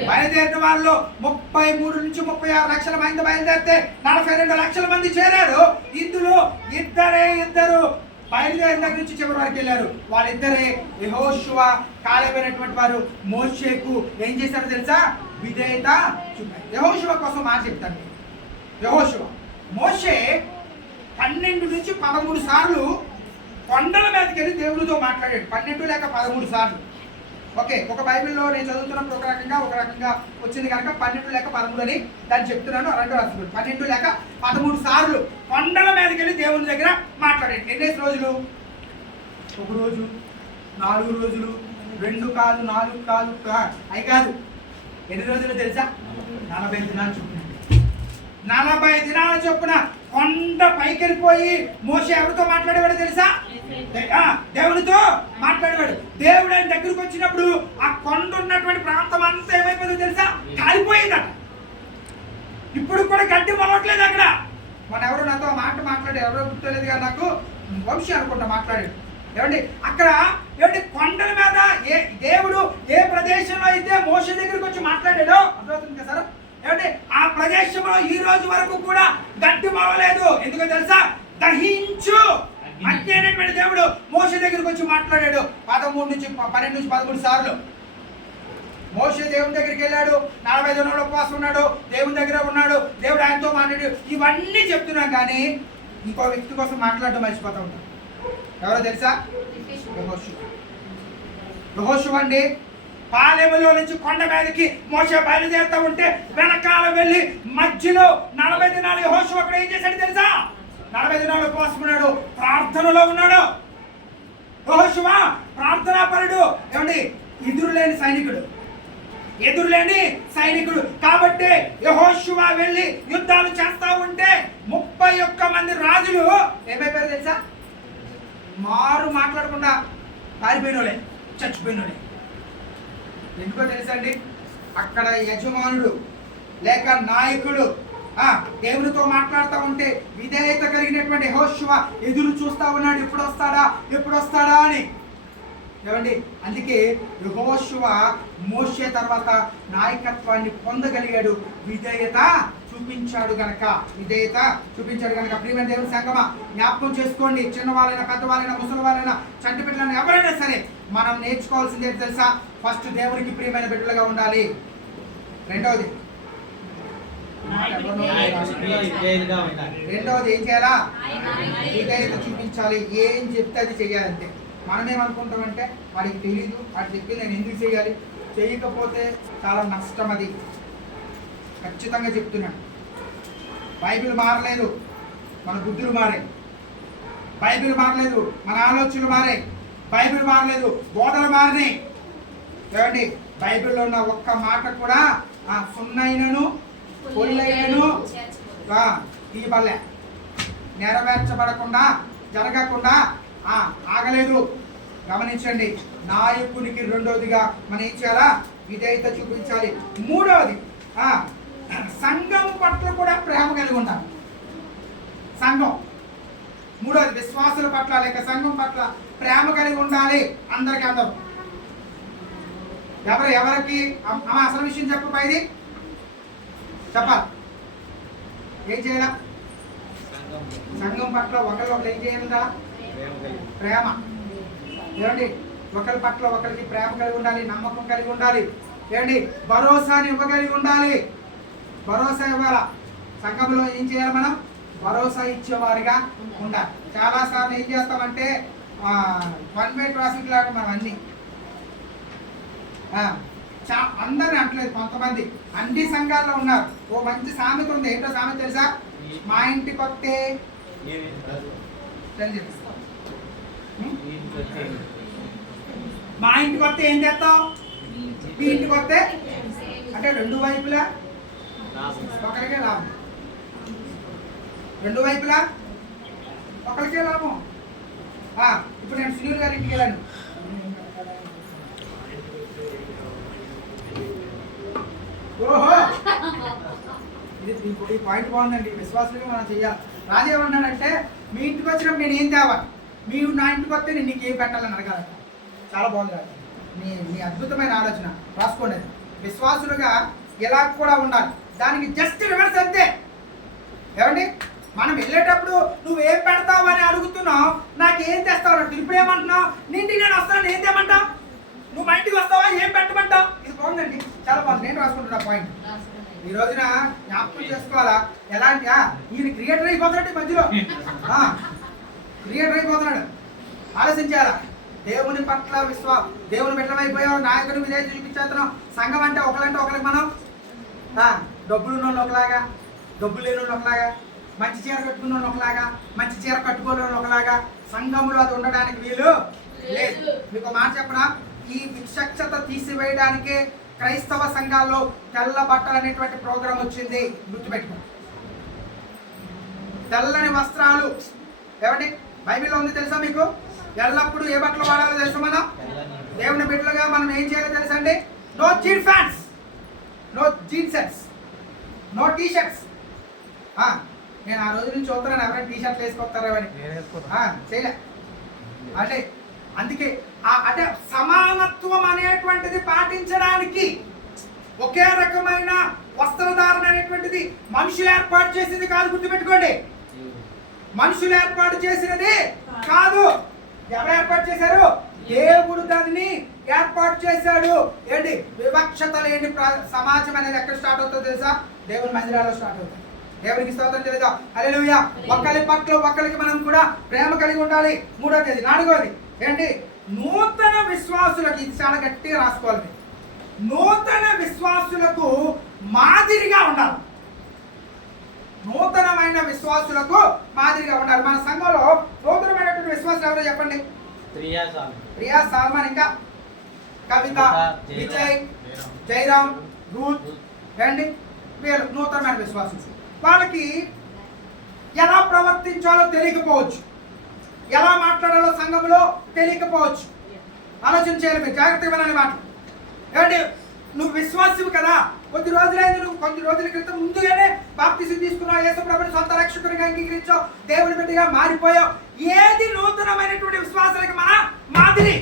బయలుదేరిన వాళ్ళు 33 నుంచి 36 లక్షల మంది బయలుదేరితే 42 లక్షల మంది చేరారు. ఇందులో ఇద్దరు బయలుదేరిన దగ్గర నుంచి చివరి వరకు వెళ్ళారు. వాళ్ళిద్దరే యెహోషువ, కాలేబ్ అనేటువంటి వారు మోషేకు ఏం చేశారో తెలుసా? విధేయత చూపారు. యెహోషువ కోసం మాట చెప్తాను. యెహోషువ మోషే 12 నుంచి 13 సార్లు కొండల మీదకి వెళ్ళి దేవుడితో మాట్లాడాడు. 12 లేక 13 సార్లు. ఓకే, ఒక బైబిల్లో నేను చదువుతున్నప్పుడు ఒక రకంగా వచ్చింది కనుక 12 లేక 13 అని దాన్ని చెప్తున్నాను. రెండో రాస్తున్నాడు. 12 లేక 13 సార్లు కొండల మీదకి వెళ్ళి దేవుని దగ్గర మాట్లాడాడు. ఎన్నేసి రోజులు? 1 రోజు, 4 రోజులు, 2 కాదు, 4 కాదు, అవి కాదు. ఎన్ని రోజులు తెలుసా? 40 దినాలు చొప్పున. 40 దినాల చొప్పున కొండ పైకి వెళ్ళిపోయి మోషే ఎవరితో మాట్లాడేవాడు తెలుసా? దేవునితో మాట్లాడేవాడు. దేవుడు ఆయన దగ్గరకు వచ్చినప్పుడు ఆ కొండ ఉన్నటువంటి ప్రాంతం అంతా ఏమైపోయిందో తెలుసా? కాలిపోయిందట. ఇప్పుడు కూడా గడ్డి మొలవట్లేదు అక్కడ. మన ఎవరు నాతో మాట్లాడారు, ఎవరో గుర్తులేదు కానీ నాకు వంశీ అనుకుంటా మాట్లాడాడు. ఏమండి అక్కడ ఏమంటే కొండల మీద దేవుడు ఏ ప్రదేశంలో అయితే మోషే దగ్గరికి వచ్చి మాట్లాడాడో అర్థమవుతుంది కదా సార్? ఏమంటే ఆ ప్రదేశంలో ఈ రోజు వరకు కూడా గడ్డి మొలవలేదు. ఎందుకో తెలుసా? దహించు అగ్ని అనేటువంటి దేవుడు మోషే దగ్గరికి వచ్చి మాట్లాడాడు. 12 నుంచి 13 సార్లు మోషే దేవుని దగ్గరికి వెళ్ళాడు. 40 దినాలు ఉపవాసం ఉన్నాడు, దేవుని దగ్గర ఉన్నాడు, దేవుడు ఆయనతో మాట్లాడాడు. ఇవన్నీ చెప్తున్నాం కానీ ఇంకో వ్యక్తి కోసం మాట్లాడడం మర్చిపోతూ ఉంటాం. ఎవరో తెలుసా? యెహోషువ అండి. పాలెములో నుంచి కొండ మీదకి మోషే బయలుదేరుతూ ఉంటే వెనకాల వెళ్ళి మధ్యలో 40 దినాలు యెహోషువ అక్కడ ఏం చేశాడు తెలుసా? 40 దినాలు ఉపవాసం ఉన్నాడు, ప్రార్థనలో ఉన్నాడు. యెహోషువ ప్రార్థనాపరుడు. ఏమండి ఎదురులేని సైనికుడు కాబట్టి యెహోషువ వెళ్ళి యుద్ధాలు చేస్తా ఉంటే 31 మంది రాజులు ఏమైపోయారు తెలుసా? మాట్లాడకుండా పారిపోయినోళ్ళే, చచ్చిపోయినోళ్ళే. ఎందుకో తెలుసా అండి? అక్కడ యజమానుడు లేక నాయకుడు దేవునితో మాట్లాడుతూ ఉంటే విధేయత కలిగినటువంటి యెహోషువ ఎదురు చూస్తా ఉన్నాడు, ఎప్పుడు వస్తాడా అని. ఏమండి అందుకే యెహోషువ మోషే తర్వాత నాయకత్వాన్ని పొందగలిగాడు. విధేయత చూపించాడు గనక ప్రియమైన దేవుని సంగమా జ్ఞాపకం చేసుకోండి. చిన్నవాళ్ళైనా, పెద్దవాళ్ళైనా, ముసలివాళ్ళైనా, చంటి బిడ్డలైనా ఎవరైనా సరే మనం నేర్చుకోవాల్సింది ఏంటి తెలుసా? ఫస్ట్ దేవునికి ప్రియమైన బిడ్డలుగా ఉండాలి. రెండవది విధేయులుగా ఉండాలి. రెండవది ఏం చేయాలా? విధేయత చూపించాలి. ఏం చెప్తే అది చెయ్యాలంటే. మనం ఏమనుకుంటామంటే వాడికి తెలీదు, వాడు చెప్పి నేను ఎందుకు చేయాలి, చేయకపోతే చాలా నష్టం. అది ఖచ్చితంగా చెప్తున్నాను. బైబిల్ మారలేదు, మన బుద్ధులు మారాయి. బైబిల్ మారలేదు, మన ఆలోచనలు మారాయి. బైబిల్ మారలేదు, బోధలు మారినాయి. ఏమండి, బైబిల్లో ఉన్న ఒక్క మాట కూడా సున్నైనను పొల్లైనను తీయబడలే, నెరవేర్చబడకుండా జరగకుండా ఆగలేదు. గమనించండి. నాయకునికి రెండవదిగా మనం ఏం చేయాలా? విధేయత చూపించాలి. మూడవది సంఘం పట్ల కూడా ప్రేమ కలిగి ఉండాలి. సంఘం మూడవది విశ్వాసుల పట్ల లేక సంఘం పట్ల ప్రేమ కలిగి ఉండాలి. అందరికి అందరూ ఎవరికి అసలు విషయం చెప్పబోయేది చెప్పాలి. ఏం చేయాలా? సంఘం పట్ల ఒకరు ఏం చేయాలంట? ప్రేమ. ఏమండి, ఒకరి పట్ల ఒకరికి ప్రేమ కలిగి ఉండాలి, నమ్మకం కలిగి ఉండాలి. ఏమండి, భరోసాని ఇవ్వగలిగి ఉండాలి. భరోసా ఇవ్వాలా? సంఘంలో ఏం చేయాలి? మనం భరోసా ఇచ్చేవారిగా ఉండాలి. చాలాసార్లు ఏం చేస్తామంటే వన్ వే ట్రాఫిక్ లాగా మనం అన్ని అందరిని అంటలేదు, కొంతమంది అన్ని సంఘాల్లో ఉన్నారు. ఓ మంచి సామెత ఉంది. ఏంటో సామెత తెలుసా? మా ఇంటికి వస్తే మా ఇంటికి వస్తే ఏం చేస్తావు? మీ ఇంటికి వస్తే అంటే రెండు వైపులా ఒకరికే లాభం. రెండు వైపులా ఒకరికే లాభం. ఇప్పుడు నేను సునీల్ గారి ఇంటికి వెళ్ళాను. ఓహో, ఈ పాయింట్ బాగుందండి. విశ్వాసంగా మనం చెయ్యాలి. రాజు ఏమన్నాడంటే, మీ ఇంటికి వచ్చినప్పుడు నేను ఏం తేవాలి, మీరు నా ఇంటికి వస్తే నేను నీకు ఏం పెట్టాలని అడగాలంట. చాలా బాగుంది రాజు. మీ అద్భుతమైన ఆలోచన, రాసుకోండి. విశ్వాసులుగా ఎలా కూడా ఉండాలి. దానికి జస్ట్ రివర్స్ అంతే. ఏమండి, మనం వెళ్ళేటప్పుడు నువ్వేం పెడతావు అని అడుగుతున్నావు, నాకేం తెస్తావు అంటే ఇప్పుడు ఏమంటున్నావు? నీ ఇంటికి నేను వస్తాను, ఏం తేమంటావు? నువ్వు మా ఇంటికి వస్తావా, ఏం పెట్టమంటావు? ఇది బాగుందండి, చాలా బాగుంది. నేను రాసుకుంటున్నా పాయింట్. ఈ రోజున జ్ఞాపకం చేసుకోవాలా? ఎలాంటి ఈయన క్రియేటర్ అయిపోతున్నాడు, మధ్యలో క్రియేటర్ అయిపోతున్నాడు. ఆలోచించాలా? దేవుని పట్ల దేవుని బిడ్డలమైపోయావు, నాయకుని విధేయత చూపించేస్తున్నాం. సంఘం అంటే ఒకరికి మనం డబ్బులు ఉన్న వాళ్ళు ఒకలాగా, డబ్బులు లేని వాళ్ళు ఒకలాగా, మంచి చీర కట్టుకున్న వాళ్ళు ఒకలాగా, మంచి చీర కట్టుకోని వాళ్ళు ఒకలాగా. సంఘంలో అది ఉండడానికి వీలు లేదు. మీకు మాట చెప్పనా? ఈ విచక్షత తీసివేయడానికి క్రైస్తవ సంఘాల్లో తెల్ల బట్టలు అనేటువంటి ప్రోగ్రాం వచ్చింది. గుర్తుపెట్టుకోండి. తెల్లని వస్త్రాలు. ఏమండి, బైబిల్లో ఉంది తెలుసా మీకు? ఎల్లప్పుడూ ఏ బట్టలు వాడాలో తెలుసా? మనం దేవుని బిడ్డలుగా మనం ఏం చేయాలో తెలుసా అండి? No jean pants, no jean shirts, no T shirts. నేను ఆ రోజు నుంచి చూస్తున్నాను, ఎవరైనా టీ షర్ట్లు వేసుకొస్తారా అని. చేయలే అంటే అందుకే అంటే సమానత్వం అనేటువంటిది పాటించడానికి ఒకే రకమైన వస్త్రధారణ అనేటువంటిది మనుషులు ఏర్పాటు చేసింది కాదు. గుర్తుపెట్టుకోండి, మనుషులు ఏర్పాటు చేసినది కాదు. ఎవరు ఏర్పాటు చేశారు? దేవుడు దాన్ని ఏర్పాటు చేశాడు. ఏంటి? వివక్షత లేని సమాజం అనేది ఎక్కడ స్టార్ట్ అవుతుందో తెలుసా? దేవుని మందిరాల్లో స్టార్ట్ అవుతుంది. దేవునికి స్తోత్రం తెలుసా? హల్లెలూయా. ఒకరి పట్ల ఒకరికి మనం కూడా ప్రేమ కలిగి ఉండాలి. మూడవది. నాలుగవది ఏంటి? నూతన విశ్వాసులకు, ఇది చాలా గట్టిగా రాసుకోవాలి, నూతన విశ్వాసులకు మాదిరిగా ఉండాలి. నూతనమైన విశ్వాసులకు మాదిరిగా ఉండాలి. మన సంఘంలో నూతనమైనటువంటి విశ్వాసులు ఎవరో చెప్పండి? ప్రియా సాల్మన్, ఇంకా కవిత, విజయ్, జయరామ్, రూత్. ఏంటి? వీళ్ళు నూతనమైన విశ్వాసులు. వాళ్ళకి ఎలా ప్రవర్తించాలో తెలియకపోవచ్చు, ఎలా మాట్లాడాలో సంఘంలో తెలియకపోవచ్చు. ఆలోచన చేయాలి, మీరు జాగ్రత్తగా వినాలి మాటలు. ఏమంటే, నువ్వు విశ్వాసివి కదా, కొద్ది రోజుల క్రితం ముందుగానే బాప్తిసం తీసుకున్నావు, యేసు ప్రభువుని సొంత రక్షకునిగా అంగీకరించావు, దేవుని బిడ్డగా మారిపోయావు. ఏది నూతనమైనటువంటి విశ్వాసాలకు మన మాదిరి?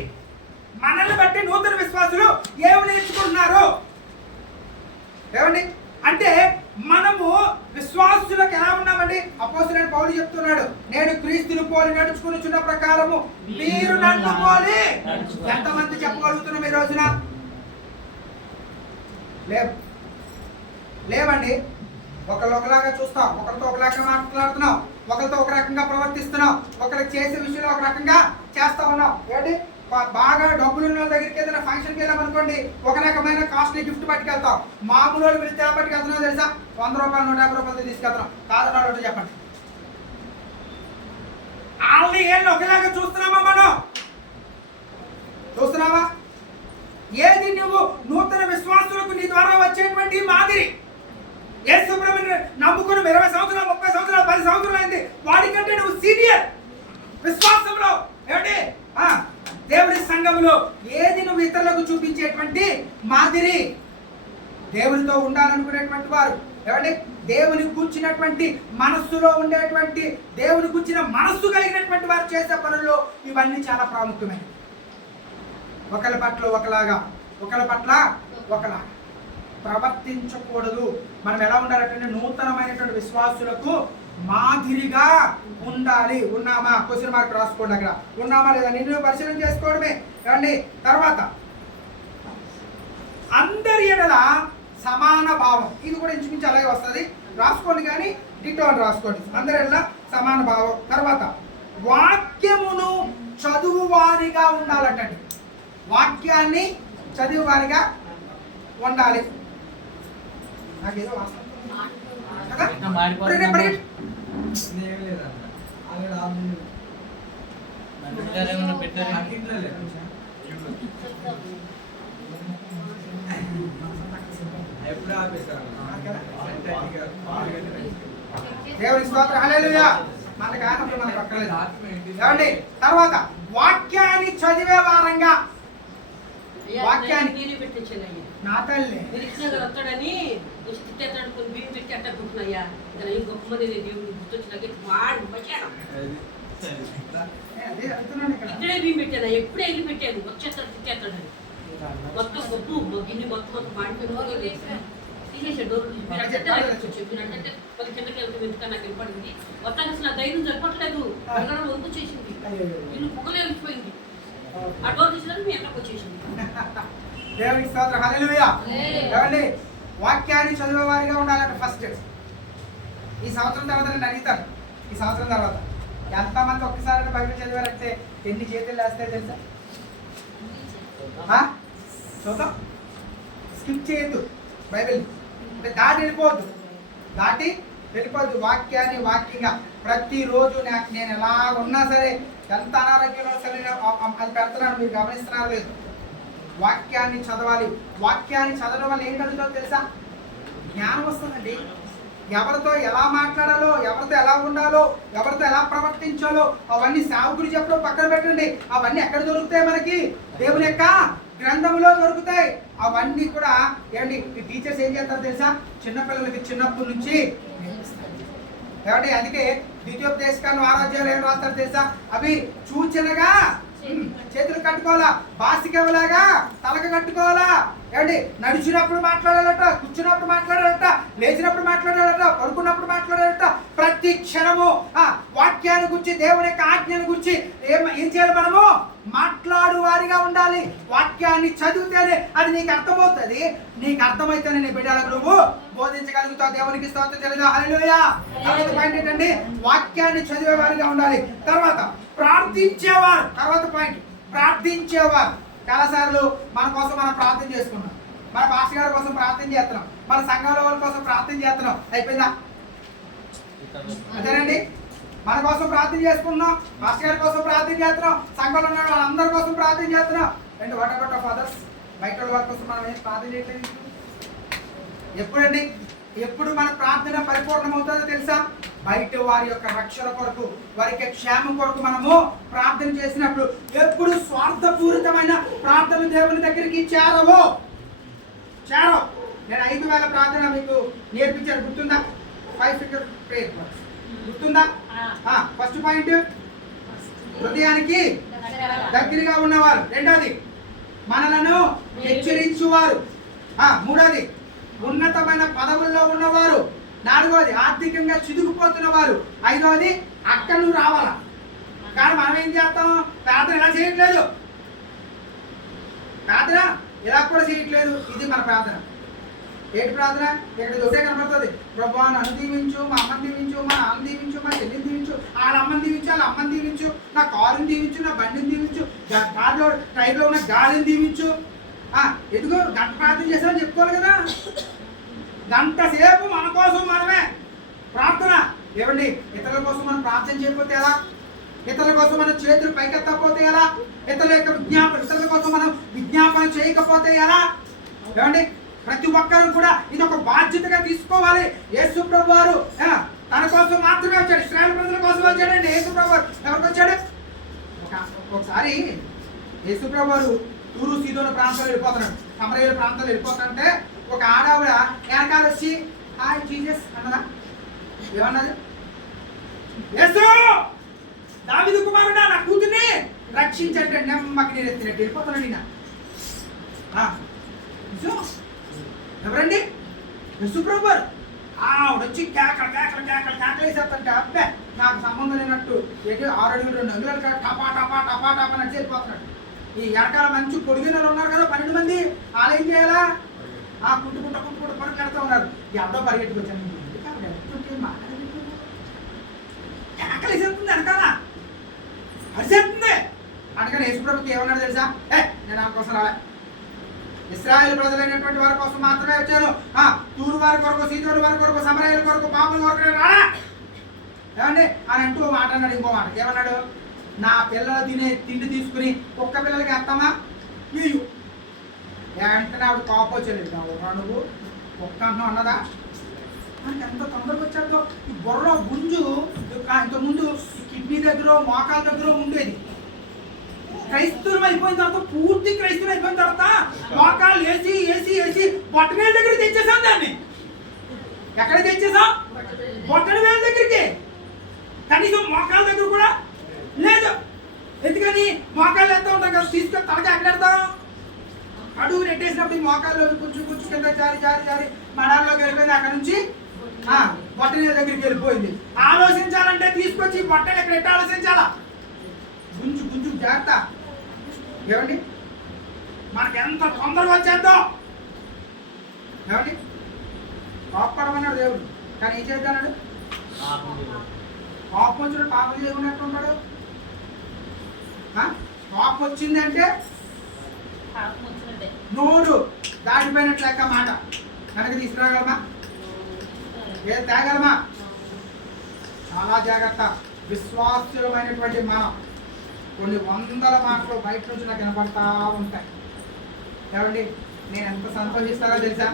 మనల్ని బట్టి నూతన విశ్వాసులు ఏమి నేర్చుకుంటున్నారు? ఏమండి అంటే మనము విశ్వాసులకు ఎలా ఉన్నామండి? అపోస్తలుడైన పౌలు చెప్తున్నాడు, నేను క్రీస్తుని పోలి నడుచుకునిచున్న ప్రకారము మీరు నన్ను పోలి. ఎంతమంది చెప్పగలుగుతున్నాం ఈ రోజున? లేవండి. ఒకళ్ళు ఒకలాగా చూస్తాం, ఒకరితో ఒకలాగా మాట్లాడుతున్నాం, ఒకరితో ఒక రకంగా ప్రవర్తిస్తున్నాం, ఒకరికి చేసే విషయంలో ఒక రకంగా చేస్తా ఉన్నాం. ఏంటి బాగా డబ్బులు ఉన్న దగ్గరికి ఏదైనా ఫంక్షన్కి వెళ్ళామనుకోండి, ఒక రకమైన కాస్ట్లీ గిఫ్ట్ పట్టుకెళ్తాం. మామూలు వాళ్ళు పిలిస్తే ఎలా పట్టుకెళ్తున్నావు తెలుసా? 100 రూపాయలు 150 రూపాయలు తీసుకెళ్తున్నాం. కాదన్నాడు చెప్పండి. వాళ్ళని ఏళ్ళు ఒకలాగా చూస్తున్నామా? మనం చూస్తున్నావా? ఏది నువ్వు నూతన విశ్వాసులకు నీ ద్వారా వచ్చేటువంటి మాదిరి? యేసు ప్రభువుని నమ్ముకుని 20 సంవత్సరాలు 30 సంవత్సరాలు 10 సంవత్సరాలు అయింది, వాడికంటే నువ్వు సీనియర్ విశ్వాసంలో. ఏమిటి దేవుని సంఘంలో ఏది నువ్వు ఇతరులకు చూపించేటువంటి మాదిరి? దేవునితో ఉండాలనుకునేటువంటి వారు, ఏమంటే దేవుని కూర్చున్నటువంటి మనస్సులో ఉండేటువంటి, దేవుని కూర్చిన మనస్సు కలిగినటువంటి వారు చేసే పనుల్లో ఇవన్నీ చాలా ప్రాముఖ్యమైనవి. ఒకరి పట్ల ఒకలాగా, ఒకరి పట్ల ఒకలాగా ప్రవర్తించకూడదు. మనం ఎలా ఉండాలంటే నూతనమైనటువంటి విశ్వాసులకు మాదిరిగా ఉండాలి. ఉన్నామా? క్వశ్చన్ మార్క్ రాసుకోండి. అక్కడ ఉన్నామా లేదా నిన్ను పరిశీలన చేసుకోవడమే. ఏమండి తర్వాత అందరి ఎడల సమాన భావం, ఇది కూడా ఇంచుమించు అలాగే వస్తుంది. రాసుకోండి కానీ డిటో అని రాసుకోండి. అందరి ఎడల సమాన భావం. తర్వాత వాక్యమును చదువువారిగా ఉండాలంటండి. వాక్యాన్ని చదివేవారిగా ఉండాలి. నాకేదో కదా దేవుని స్తోత్రం. హల్లెలూయా. మనకు ఆనప్పుడు మనకు అక్కర్లేదు. ఏమండి తర్వాత వాక్యాన్ని చదివే వారంగా. వాక్యాన్ని నా తల్లి వస్తాడని తిట్టేస్తాడు, కొన్ని బియ్యం పెట్టి అట్ట గుర్తున్నాయ్యా గొప్ప మంది దేవుడిని గుర్తొచ్చినాక వాడు వచ్చాను. ఇక్కడే బియ్యం పెట్టాను, ఎప్పుడే వెళ్ళి పెట్టాను, వచ్చేస్తాడు తిట్టేస్తాడని మొత్తం గొప్ప గిన్నె మొత్తం మాడిపోయి తీసేసాడు. డోర్ చెప్పినట్టే పది కిందకి వెళ్తే ఎందుకని నాకు వినపడింది. మొత్తానికి అసలు ఆ ధైర్యం సరిపట్లేదు, అందరం వంపు చేసింది, ఇల్లు పుగలే వెళ్ళిపోయింది. ఆ డోర్ తీసినారు మీ ఎంతకు వచ్చేసింది. దేవునికి స్తోత్రం. హల్లెలూయా. ఏమండి వాక్యాన్ని చదివే వారిగా ఉండాలంటే ఫస్ట్ ఈ సంవత్సరం తర్వాత నేను అడుగుతాను, ఈ సంవత్సరం తర్వాత ఎంతమంది ఒక్కసారి బైబిల్ చదివారంటే ఎన్ని చేతులు వేస్తాయి తెలుసా? చూద్దాం. స్కిప్ చేయొద్దు బైబిల్, అంటే దాటి వెళ్ళిపోవద్దు, దాటి వెళ్ళిపోవద్దు. వాక్యాన్ని వాక్యంగా ప్రతిరోజు నేను ఎలా ఉన్నా సరే, ఎంత అనారోగ్యంలో సరే అది పెడుతున్నాను, మీరు గమనిస్తున్నారు లేదు? వాక్యాన్ని చదవాలి. వాక్యాన్ని చదవడం వల్ల ఏం కలుగుతుందో తెలుసా? జ్ఞానం వస్తుందండి. ఎవరితో ఎలా మాట్లాడాలో, ఎవరితో ఎలా ఉండాలో, ఎవరితో ఎలా ప్రవర్తించాలో అవన్నీ సేవకుడు చెప్పడం పక్కన పెట్టండి. అవన్నీ ఎక్కడ దొరుకుతాయి? మనకి దేవుని యొక్క గ్రంథంలో దొరుకుతాయి. అవన్నీ కూడా ఏమండి ఈ టీచర్స్ ఏం చేస్తారు తెలుసా? చిన్నపిల్లలకి చిన్నప్పటి నుంచి ఏమండి, అందుకే ద్వితీయోపదేశకాండం 6వ అధ్యాయంలో ఏం రాస్తారు తెలుసా? అవి సూచనగా చేతులు కట్టుకోవాలా, బాసికవలాగా తలక కట్టుకోవాలా. ఏమండి నడిచినప్పుడు మాట్లాడాలట, కూర్చున్నప్పుడు మాట్లాడాలట, లేచినప్పుడు మాట్లాడాలట, పడుకున్నప్పుడు మాట్లాడాలట. ప్రతి క్షణము వాక్యాన్ని గురించి, దేవుని యొక్క ఆజ్ఞను గురించి ఏం చేయాలి? మనము మాట్లాడు వారిగా ఉండాలి. వాక్యాన్ని చదివితేనే అది నీకు అర్థమవుతుంది. నీకు అర్థమైతేనే నీ బిడ్డలకు నువ్వు బోధించగలుగుతావు. దేవునికి స్తోత్రం చెల్లిదా. హల్లెలూయా. తర్వాత పాయింట్ ఏంటండి? వాక్యాన్ని చదివే వారిగా ఉండాలి. తర్వాత ప్రార్థించేవారు. తర్వాత పాయింట్ ప్రార్థించేవారు. చాలాసార్లు మన కోసం మనం ప్రార్థన చేసుకున్నాం, మన పాస్టర్ గారి కోసం ప్రార్థన చేస్తున్నాం, మన సంఘంలో వాళ్ళ కోసం ప్రార్థన చేస్తున్నాం. అయిపోయిందా? అదేనండి, మన కోసం ప్రార్థన చేసుకున్నాం, పాస్టర్ గారి కోసం ప్రార్థన చేస్తున్నాం, సంఘంలో ఉన్న వాళ్ళందరి కోసం ప్రార్థన చేస్తున్నాం. And what about of others? బయట వాళ్ళ కోసం మనం ఏం ప్రార్థన చేయట్లేదు. ఎప్పుడండి ఎప్పుడు మన ప్రార్థన పరిపూర్ణమవుతుందో తెలుసా? బయట వారి యొక్క రక్షణ కొరకు, వారి యొక్క క్షేమం కొరకు మనము ప్రార్థన చేసినప్పుడు. ఎప్పుడు స్వార్థపూరితమైన ప్రార్థన దేవుని దగ్గరికి చేరవు. నేను 5,000 ప్రార్థన మీకు నేర్పించాను, గుర్తుందా? 5 ఫింగర్ ప్రేయర్ గుర్తుందా? ఫస్ట్ పాయింట్ హృదయానికి దగ్గరగా ఉన్నవారు. రెండోది మనలను హెచ్చరించువారు. మూడోది ఉన్నతమైన పదవుల్లో ఉన్నవారు. నాలుగోది ఆర్థికంగా చిదుకుపోతున్న వారు. ఐదోది అక్కడ నువ్వు రావాలా. కానీ మనం ఏం చేస్తాం? ప్రార్థన ఎలా చేయట్లేదు, ప్రార్థన ఇలా కూడా చేయట్లేదు. ఇది మన ప్రార్థన. ఏంటి ప్రార్థన? ఇక్కడ ఒకటే కనబడుతుంది, ప్రభువా నన్ను దీవించు, మా అమ్మని దీవించు, మా నాన్న దీవించు, మా చెల్లిని దీవించు, వాళ్ళ అమ్మని దీవించు, వాళ్ళ అమ్మని దీవించు, నా కారుని దీవించు, నా బండిని దీవించు, కార్లో టైర్లో ఉన్న గాలిని దీవించు. ఎందుకు గంట ప్రార్థన చేసామని చెప్పుకోవాలి కదా. గంట సేపు మన కోసం మనమే ప్రార్థన. ఏమండి, ఇతరుల కోసం మనం ప్రార్థన చేయకపోతే ఎలా? ఇతరుల కోసం మనం చేతులు పైకెత్తకపోతే ఎలా? ఇతరుల కోసం మనం విజ్ఞాపన చేయకపోతే ఎలా? ఏమండి, ప్రతి ఒక్కరూ కూడా ఇది ఒక బాధ్యతగా తీసుకోవాలి. యేసు ప్రభువు వారు తన కోసం మాత్రమే వచ్చాడు, ఇశ్రాయేలు ప్రజల కోసం వచ్చాడండి. యేసు ప్రభువు వారు ఎవరికి వచ్చాడు? ఒకసారి యేసు ప్రభువు వారు తూరు సీదోను ప్రాంతాలు వెళ్ళిపోతున్నాడు, సమరయ్య ప్రాంతాలు వెళ్ళిపోతుంటే ఒక ఆడవిడ వెనకాల వచ్చి హాయ్ జీసస్ అన్నదా? ఏమన్నది? యేసు దావీదు కుమారుడా, నా కూతుర్ని రక్షించండి. నెమ్మకి నేను ఎత్తినట్టు వెళ్ళిపోతున్నాడు ఈయన. ఎవరండి? యేసు ప్రభువు వారు. ఆవిడొచ్చి కేకలేసేస్తుంటే అబ్బే నాకు సంబంధం లేనట్టు 6 అడుగులు 2 అంగుళాలు టపా టపా టపా టపా నడిచి వెళ్ళిపోతున్నాడు. ఈ వెనకాల మంచి పొడిగిన ఉన్నారు కదా 12 మంది, వాళ్ళు ఏం చేయాలా? కుంటుకుంటూ పరిగెడుతూ ఉన్నారు. ఎవడో పరిగెట్టుకు వచ్చాను, కేకలేసేస్తుంది వెనకాల, అరిసేస్తుంది. అందుకని యేసు ప్రభుకి ఏమన్నాడు తెలుసా? నేను ఆమె కోసం రాలే, ఇశ్రాయేలు ప్రజలైనటువంటి వారి కోసం మాత్రమే వచ్చాను. తూరు వారి కొరకు, సీదోను వారి కొరకు, సమరయ్యల కొరకు, పాపుల కొరకు నేను రాలే ఏమండి అని అంటూ మాట అన్నాడు. ఇంకో మాట ఏమన్నాడు? నా పిల్లలు తినే తిండి తీసుకుని కుక్క పిల్లలకి వేస్తామా? వీయు వెంటనే ఆవిడ కోపం వచ్చేది. నువ్వు కుక్క అంటున్నావు అన్నదా? మనకి ఎంత తొందరగా వచ్చాడో. ఈ బుర్ర గుంజు ఇంతకుముందు కిడ్నీ దగ్గర మోకాల దగ్గర ఉండేది. క్రైస్తవం అయిపోయిన తర్వాత, పూర్తి క్రైస్తవం అయిపోయిన తర్వాత మోకాలు వేసి బొట్టనేల దగ్గరికి తెచ్చేసాం దాన్ని. ఎక్కడ తెచ్చేసాం? బొట్టనేల దగ్గరికి. కనీసం మోకాల దగ్గర కూడా లేదు. ఎందుకని? మోకాళ్ళు ఎంత ఉంటాం కదా, తీసుకొని తలకి ఎక్కడెడతాం? అడుగు నెట్టేసినప్పుడు ఈ మోకాల్లో కొంచెం కింద జారి మడాల్లోకి వెళ్ళిపోయింది. అక్కడ నుంచి బొట్టనేల దగ్గరికి వెళ్ళిపోయింది. ఆలోచించాలంటే తీసుకొచ్చి బొట్టలు ఎక్కడ ఎట్ట ఆలోచించాలా? గుంజు జాగ్రత్త. ఏమండి, మనకి ఎంత తొందరగా వచ్చేద్దాం. ఏమండి, కోపడమన్నాడు దేవుడు, కానీ ఏం చేద్దాడు? కోపం వచ్చిన పాపం చేయకున్నట్టు ఉంటాడు. కోపం వచ్చిందంటే నోరు దాటిపోయినట్లు లెక్క. మాట కనుక తీసుకురాగలమా? ఏం తేగలమా? చాలా జాగ్రత్త. విశ్వాసులమైనటువంటి మనం కొన్ని వందల మాటలు బయట నుంచి నాకు వినపడతా ఉంటాయి. ఏమండి, నేను ఎంత సంతోషిస్తానో తెలుసా?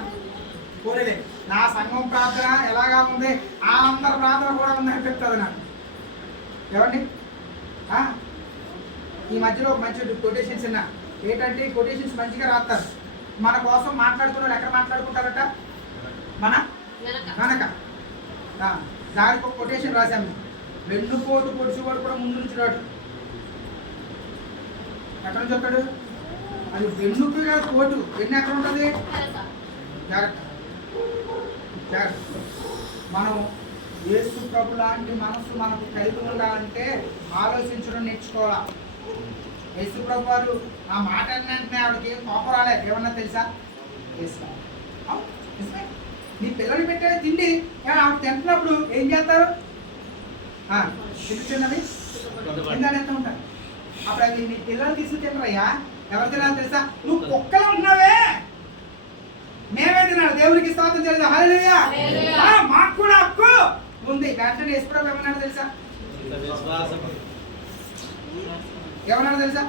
పోనీ నా సంఘం ప్రార్థన ఎలాగా ఉంది, అందరి ప్రార్థన కూడా ఉందని చెప్తుంది నాకు. ఏమండి, ఈ మధ్యలో ఒక మంచి కొటేషన్స్ విన్నా. ఏంటంటే ఈ కొటేషన్స్ మంచిగా రాస్తారు. మన కోసం మాట్లాడుతున్న వాళ్ళు ఎక్కడ మాట్లాడుకుంటారట? మన వెనక. దానికి ఒక కొటేషన్ రాశాము. వెన్నుపోటు పొడిచేవాడు కూడా ముందు నుంచి రాడు. ఎక్కడ నుంచి వస్తాడు? అది వెన్నుకు కాదు, పోటు. వెన్ను ఎక్కడ ఉంటుంది? జాగ్రత్త. మనం యేసు ప్రభు లాంటి మనసు మనకు కలిగి ఉండాలంటే ఆలోచించడం నేర్చుకోవాలి. యేసు ప్రభు వారు ఆ మాట వెంటనే ఆవిడకి ఏం కోపం రాలేదు. ఏమన్నా తెలుసా? నీ పిల్లలు పెట్టే తిండి ఆవిడ తింటున్నప్పుడు ఏం చేస్తారు? చిన్నవి తిందని ఎంత ఉంటారు. అప్పుడు అవి నీ పిల్లలు తీసుకు తినరయ్యా. ఎవరు తినాలి తెలుసా? నువ్వు కుక్కలు ఉంటున్నావే, మేమే తినాలి. దేవునికి స్తోత్రం తెలుసా? హల్లెలూయా. మాకు కూడా హక్కు ఉంది. వెంటనే యేసు ప్రభు ఏమన్నాడు తెలుసా? ఏమన్నాడు తెలుసా?